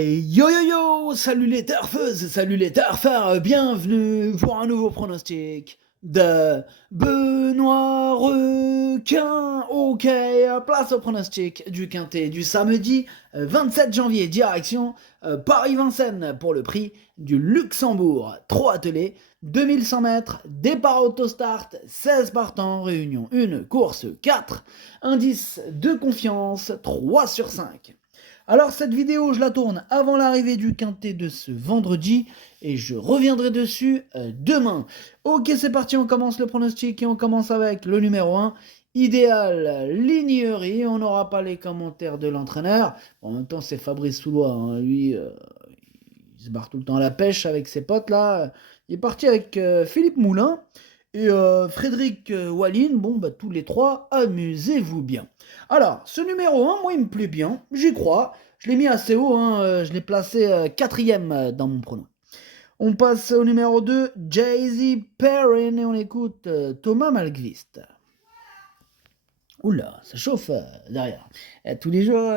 Hey yo yo yo, salut les turfeuses, salut les turfeurs, bienvenue pour un nouveau pronostic de Benoît Requin. Ok, place au pronostic du quintet du samedi 27 janvier, direction Paris-Vincennes pour le prix du Luxembourg. 3 attelés, 2100 mètres, départ auto-start, 16 partants, réunion 1, course 4, indice de confiance 3 sur 5. Alors cette vidéo, je la tourne avant l'arrivée du quintet de ce vendredi et je reviendrai dessus demain. Ok, c'est parti, on commence le pronostic et on commence avec le numéro 1. Idéal Lignerie, on n'aura pas les commentaires de l'entraîneur. En même temps, c'est Fabrice Soulois, hein. Lui, il se barre tout le temps à la pêche avec ses potes là. Il est parti avec Philippe Moulin et Frédéric Walline. Bon, bah tous les trois, amusez-vous bien. Alors, ce numéro 1, moi, il me plaît bien, j'y crois. Je l'ai mis assez haut, hein, je l'ai placé quatrième dans mon pronom. On passe au numéro 2, Jay-Z Perrin, et on écoute Thomas Malgvist. Oula, ça chauffe derrière. Tous les jours.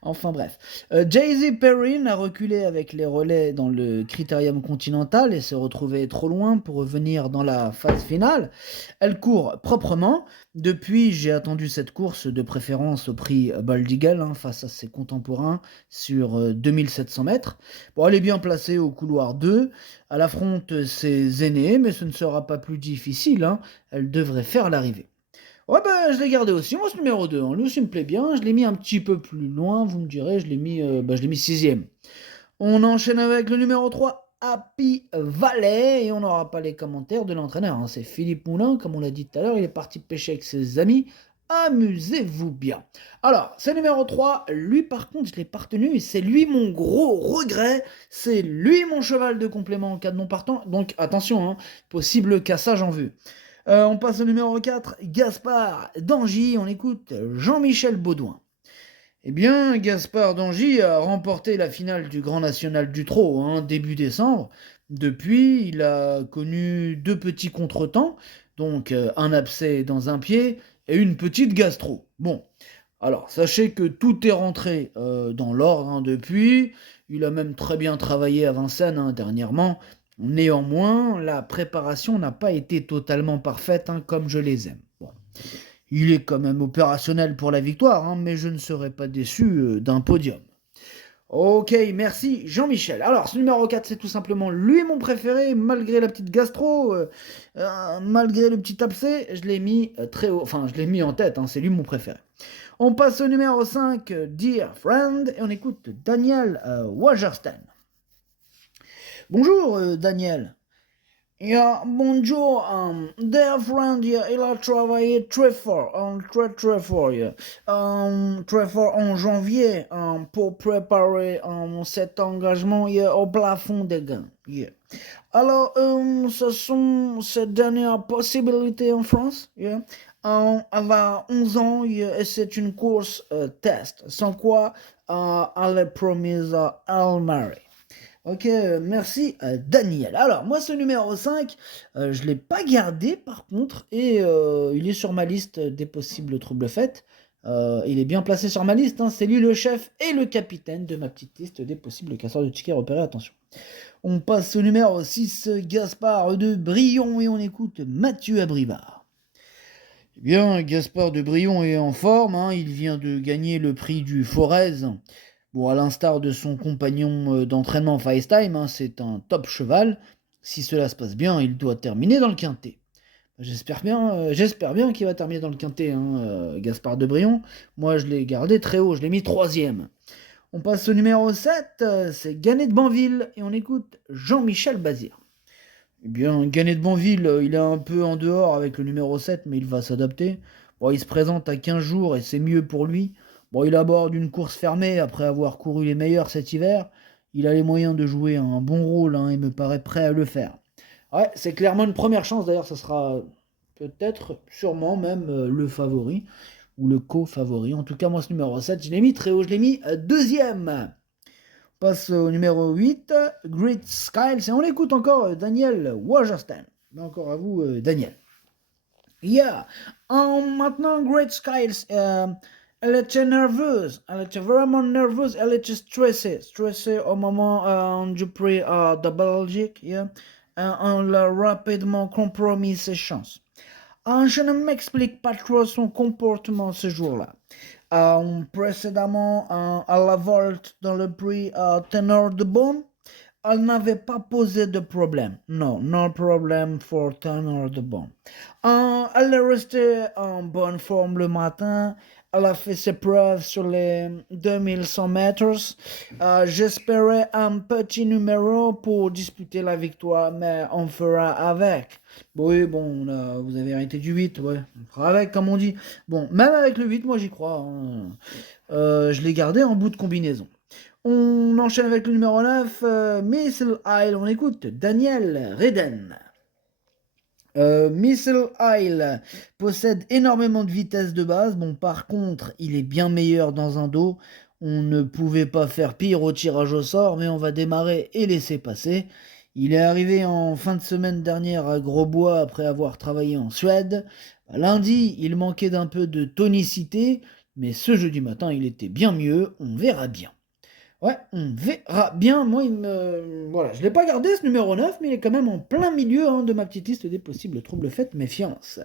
Enfin bref. Jay-Z Perrin a reculé avec les relais dans le Critérium Continental et s'est retrouvée trop loin pour revenir dans la phase finale. Elle court proprement. Depuis, j'ai attendu cette course de préférence au prix Bald Eagle face à ses contemporains sur 2700 mètres. Bon, elle est bien placée au couloir 2. Elle affronte ses aînés, mais ce ne sera pas plus difficile. Elle devrait faire l'arrivée. Ouais, bah, je l'ai gardé aussi, moi, ce numéro 2. Lui aussi me plaît bien. Je l'ai mis un petit peu plus loin, vous me direz. Je l'ai mis sixième. On enchaîne avec le numéro 3, Happy Valley. Et on n'aura pas les commentaires de l'entraîneur. C'est Philippe Moulin, comme on l'a dit tout à l'heure. Il est parti pêcher avec ses amis. Amusez-vous bien. Alors, c'est numéro 3. Lui, par contre, je l'ai pas retenu. C'est lui mon gros regret. C'est lui mon cheval de complément en cas de non partant. Donc, attention, possible cassage en vue. On passe au numéro 4, Gaspard d'Angy. On écoute Jean-Michel Baudouin. Eh bien, Gaspard d'Angy a remporté la finale du Grand National du Trot début décembre. Depuis, il a connu 2 petits contretemps, donc un abcès dans un pied et une petite gastro. Bon, alors sachez que tout est rentré dans l'ordre depuis. Il a même très bien travaillé à Vincennes dernièrement. Néanmoins, la préparation n'a pas été totalement parfaite comme je les aime. Bon. Il est quand même opérationnel pour la victoire, mais je ne serais pas déçu d'un podium. Ok, merci Jean-Michel. Alors, ce numéro 4, c'est tout simplement lui mon préféré, malgré la petite gastro, malgré le petit abcès, je l'ai mis très haut, enfin, je l'ai mis en tête, c'est lui mon préféré. On passe au numéro 5, Dear Friend, et on écoute Daniel Wagerstein. Bonjour Daniel. Bonjour, dear friend, il a travaillé très fort, très fort, très fort en janvier pour préparer cet engagement au plafond des gains. Alors, ce sont ces dernières possibilités en France. Elle a 11 ans et c'est une course test, sans quoi elle est promise à Al-Mari. Ok, merci Daniel. Alors, moi, ce numéro 5, je ne l'ai pas gardé par contre, et il est sur ma liste des possibles troubles faits. Il est bien placé sur ma liste, c'est lui le chef et le capitaine de ma petite liste des possibles casseurs de tickets repérés, attention. On passe au numéro 6, Gaspard de Brion, et on écoute Mathieu Abrivard. Eh bien, Gaspard de Brion est en forme, il vient de gagner le prix du Forez. Bon, à l'instar de son compagnon d'entraînement FaceTime, c'est un top cheval. Si cela se passe bien, il doit terminer dans le quintet. J'espère bien qu'il va terminer dans le quintet, Gaspard de Brion. Moi, je l'ai gardé très haut, je l'ai mis troisième. On passe au numéro 7, c'est Gannet de Banville, et on écoute Jean-Michel Bazir. Eh bien, Gannet de Banville, il est un peu en dehors avec le numéro 7, mais il va s'adapter. Bon, il se présente à 15 jours et c'est mieux pour lui. Bon, il aborde une course fermée après avoir couru les meilleurs cet hiver. Il a les moyens de jouer un bon rôle et me paraît prêt à le faire. Ouais, c'est clairement une première chance. D'ailleurs, ça sera peut-être, sûrement même le favori ou le co-favori. En tout cas, moi, ce numéro 7, je l'ai mis très haut. Je l'ai mis deuxième. On passe au numéro 8, Great Skiles. Et on écoute encore Daniel Wagerstein. Encore à vous, Daniel. Yeah. Maintenant, Great Skiles. Elle était nerveuse, elle était vraiment nerveuse, elle était stressée au moment du prix de Belgique, yeah. On a rapidement compromis ses chances. Je ne m'explique pas trop son comportement ce jour-là. Précédemment, à la volte dans le prix ténor de Bonn, elle n'avait pas posé de problème. Non, no problem for ténor de Bonn. Elle est restée en bonne forme le matin. Elle a fait ses preuves sur les 2100 mètres. J'espérais un petit numéro pour disputer la victoire, mais on fera avec. Oui, bon, là, vous avez arrêté du 8, ouais. On fera avec, comme on dit. Bon, même avec le 8, moi j'y crois, hein. Je l'ai gardé en bout de combinaison. On enchaîne avec le numéro 9, Missile Isle. On écoute Daniel Reden. Missile Isle possède énormément de vitesse de base. Bon, par contre, il est bien meilleur dans un dos. On ne pouvait pas faire pire au tirage au sort, mais on va démarrer et laisser passer. Il est arrivé en fin de semaine dernière à Grosbois après avoir travaillé en Suède. Lundi, il manquait d'un peu de tonicité, mais ce jeudi matin, il était bien mieux. On verra bien. Ouais, on verra bien. Moi, voilà, je ne l'ai pas gardé ce numéro 9, mais il est quand même en plein milieu hein, de ma petite liste des possibles troubles faits, méfiance.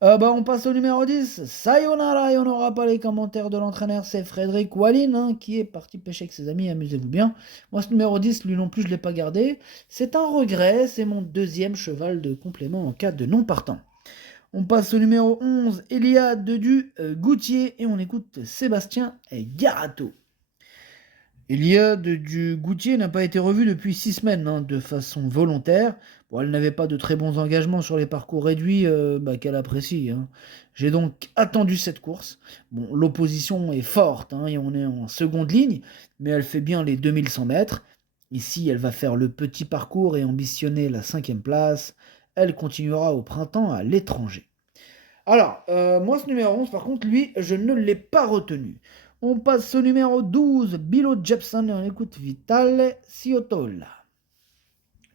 On passe au numéro 10. Sayonara, et on n'aura pas les commentaires de l'entraîneur, c'est Frédéric Wallin, hein, qui est parti pêcher avec ses amis, amusez-vous bien. Moi, ce numéro 10, lui non plus, je ne l'ai pas gardé. C'est un regret, c'est mon deuxième cheval de complément en cas de non partant. On passe au numéro 11, Eliade du Goutier, et on écoute Sébastien Garato. Eliade du Goutier n'a pas été revue depuis 6 semaines, hein, de façon volontaire. Bon, elle n'avait pas de très bons engagements sur les parcours réduits qu'elle apprécie, hein. J'ai donc attendu cette course. Bon, l'opposition est forte, hein, et on est en seconde ligne, mais elle fait bien les 2100 mètres. Ici, elle va faire le petit parcours et ambitionner la 5e place. Elle continuera au printemps à l'étranger. Alors, moi, ce numéro 11, par contre, lui, je ne l'ai pas retenu. On passe au numéro 12, Bilo Jepson, et on écoute Vitale Ciotola.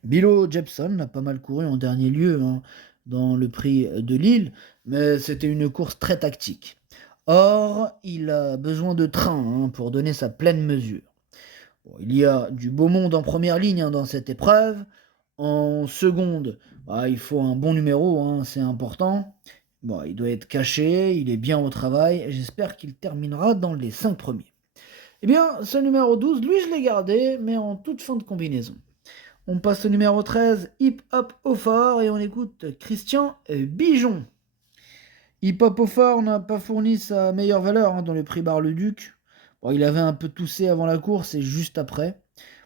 Bilo Jepson a pas mal couru en dernier lieu hein, dans le prix de Lille, mais c'était une course très tactique. Or, il a besoin de train hein, pour donner sa pleine mesure. Bon, il y a du beau monde en première ligne hein, dans cette épreuve. En seconde, il faut un bon numéro, hein, c'est important. Bon, il doit être caché, il est bien au travail, et j'espère qu'il terminera dans les 5 premiers. Eh bien, ce numéro 12, lui, je l'ai gardé, mais en toute fin de combinaison. On passe au numéro 13, Hip Hop au fort, et on écoute Christian Bijon. Hip Hop au fort n'a pas fourni sa meilleure valeur hein, dans le prix Bar-le-Duc. Bon, il avait un peu toussé avant la course et juste après.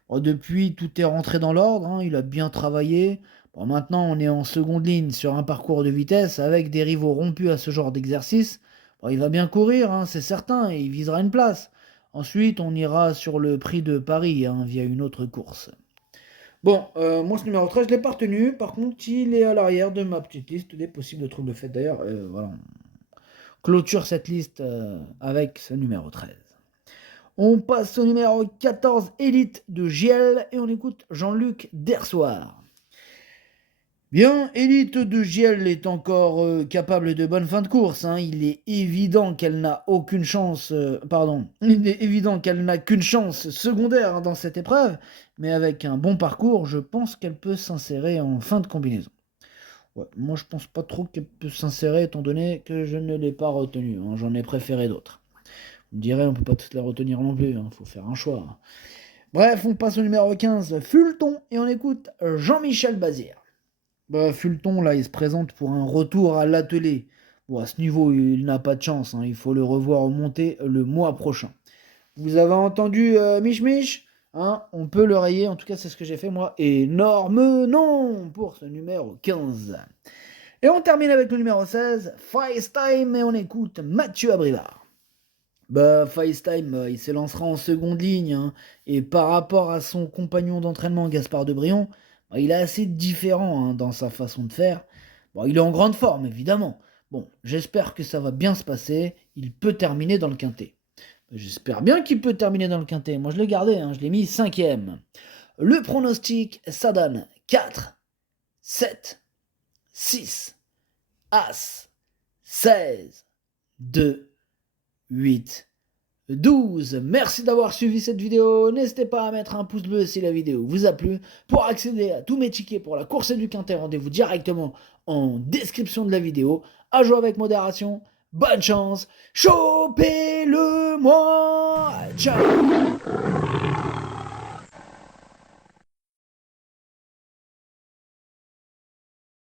Bon, depuis, tout est rentré dans l'ordre, hein, il a bien travaillé. Bon, maintenant, on est en seconde ligne sur un parcours de vitesse avec des rivaux rompus à ce genre d'exercice. Bon, il va bien courir, hein, c'est certain, et il visera une place. Ensuite, on ira sur le prix de Paris hein, via une autre course. Bon, moi ce numéro 13, je ne l'ai pas retenu. Par contre, il est à l'arrière de ma petite liste des possibles troubles faits. D'ailleurs, voilà, on clôture cette liste avec ce numéro 13. On passe au numéro 14, Élite de Giel, et on écoute Jean-Luc Dersoir. Bien, Élite de Giel est encore capable de bonnes fins de course. Hein. Il est évident qu'elle n'a aucune chance. Il est évident qu'elle n'a qu'une chance secondaire hein, dans cette épreuve, mais avec un bon parcours, je pense qu'elle peut s'insérer en fin de combinaison. Ouais, moi, je pense pas trop qu'elle peut s'insérer, étant donné que je ne l'ai pas retenue. Hein. J'en ai préféré d'autres. On dirait, on peut pas toutes les retenir non plus. Hein. Faut faire un choix. Hein. Bref, on passe au numéro 15, Fulton, et on écoute Jean-Michel Bazir. Fulton, là, il se présente pour un retour à l'atelier. Bon, à ce niveau, il n'a pas de chance. Hein. Il faut le revoir au monté le mois prochain. Vous avez entendu Mich Mich hein. On peut le rayer. En tout cas, c'est ce que j'ai fait, moi. Énorme non pour ce numéro 15. Et on termine avec le numéro 16, FaceTime, et on écoute Mathieu Abrivard. FaceTime, il s'élancera en seconde ligne. Hein. Et par rapport à son compagnon d'entraînement, Gaspard Debrion, il est assez différent hein, dans sa façon de faire. Bon, il est en grande forme, évidemment. Bon, j'espère que ça va bien se passer. Il peut terminer dans le quintet. J'espère bien qu'il peut terminer dans le quintet. Moi, je l'ai gardé, hein, je l'ai mis 5e. Le pronostic, ça donne 4, 7, 6, As, 16, 2, 8, 12. Merci d'avoir suivi cette vidéo. N'hésitez pas à mettre un pouce bleu si la vidéo vous a plu. Pour accéder à tous mes tickets pour la course du Quintet, rendez-vous directement en description de la vidéo. À jouer avec modération. Bonne chance. Chopez-le moi. Ciao.